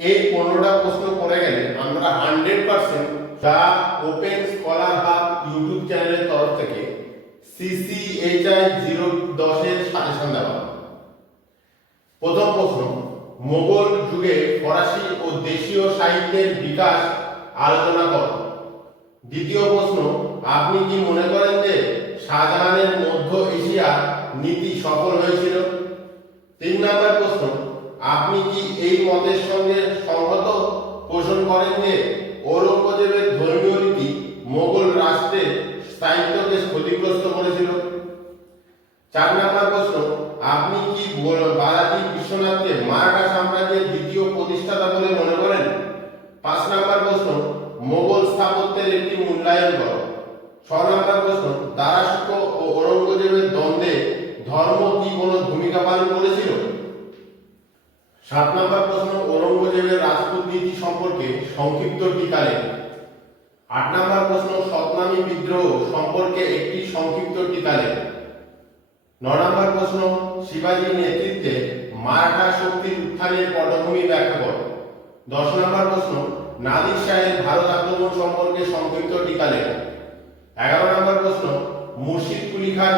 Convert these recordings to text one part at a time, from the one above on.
এই 15টা প্রশ্ন করে গেলে আমরা 100% দা ওপেন স্কলার হাব ইউটিউব চ্যানেলের তরফ থেকে CCHI 010 এর সাজেশন দেওয়া। প্রথম প্রশ্ন, মোগল যুগে ফরাসি ও দেশীয় সাহিত্যের বিকাশ আলোচনা করো। দ্বিতীয় প্রশ্ন, আপনি কি মনে করেন যে শাহজাহানের মধ্য এশিয়া নীতি সফল হয়েছিল? 3 নম্বর প্রশ্ন, আপনি কি এই মতের সঙ্গে সংহত পোষণ করেন যে ঔরঙ্গজেবের ধর্মীয় রীতি মোগল রাষ্ট্রের স্থায়িত্বকে ক্ষতিগ্রস্ত করেছিল? 4 নম্বর প্রশ্ন, আপনি কি বালাজি বিশ্বনাথকে মারাঠা সাম্রাজ্যের দ্বিতীয় প্রতিষ্ঠাতা বলে মনে করেন? 5 নম্বর প্রশ্ন, মোগল স্থাপত্যের একটি মূল্যায়ন করো। 6 নম্বর প্রশ্ন, দারাশিকো ও ঔরঙ্গজেবের দ্বন্দ্বে ধর্ম কি কোনো ভূমিকা পালন করেছিল? 7 নম্বর প্রশ্ন, ঔরঙ্গজেবের রাজপুত নীতি সম্পর্কে সংক্ষিপ্ত টিকা লেখো। 8 নম্বর প্রশ্ন, সতনামী বিদ্রোহ সম্পর্কে একটি সংক্ষিপ্ত টিকা লেখো। 9 নম্বর প্রশ্ন, শিবাজীর নেতৃত্বে মারাঠা শক্তির উত্থানের পটভূমি ব্যাখ্যা করো। 10 নম্বর প্রশ্ন, নাদির শাহের ভারত আক্রমণ সম্পর্কে সংক্ষিপ্ত টিকা লেখো। 11 নম্বর প্রশ্ন, মুর্শিদ কুলি খান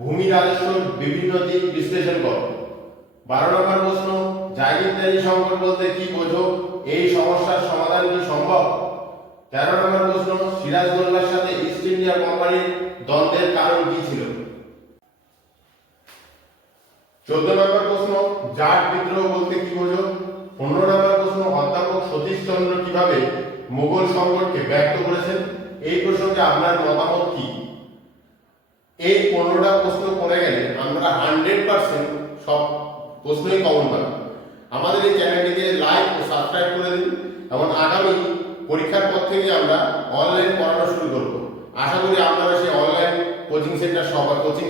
ভূমি রাজস্বর বিভিন্ন দিক বিশ্লেষণ করো। 12 নম্বর প্রশ্ন, জাগিরদারি সংকট বলতে কি বোঝো? এই সমস্যার সমাধান কি সম্ভব? 13 নম্বর প্রশ্ন, সিরাজদৌল্লার সাথে ইস্ট ইন্ডিয়া কোম্পানির দ্বন্দ্বের কারণ কি ছিল? 14 নম্বর প্রশ্ন, জাট বিদ্রোহ বলতে কি বোঝো? 15 নম্বর প্রশ্ন, অধ্যাপক সতীশচন্দ্র কিভাবে মুঘল সংকটকে ব্যক্ত করেছেন? এই প্রসঙ্গে আপনার মতামত কি? এই 15টা প্রশ্ন করে গেলে আমরা 100% সব প্রশ্নই কমন পাবো। আমাদের এই চ্যানেলটিকে লাইক ও সাবস্ক্রাইব করে দিন এবং আগামী পরীক্ষার পর থেকে আমরা অনলাইন পড়ানো শুরু করব। আশা করি আপনারা সেই অনলাইন কোচিং সেন্টার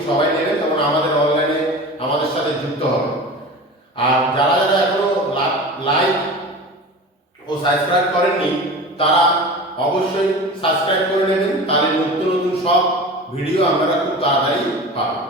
সবাই নেবেন এবং আমাদের অনলাইনে আমাদের সাথে যুক্ত হবে। আর যারা যারা এখনো লাইক ও সাবস্ক্রাইব করেননি তারা অবশ্যই সাবস্ক্রাইব করে নেবেন, তাহলে নতুন নতুন সব ভিডিও আপনারা খুব তাড়াতাড়ি পাবেন।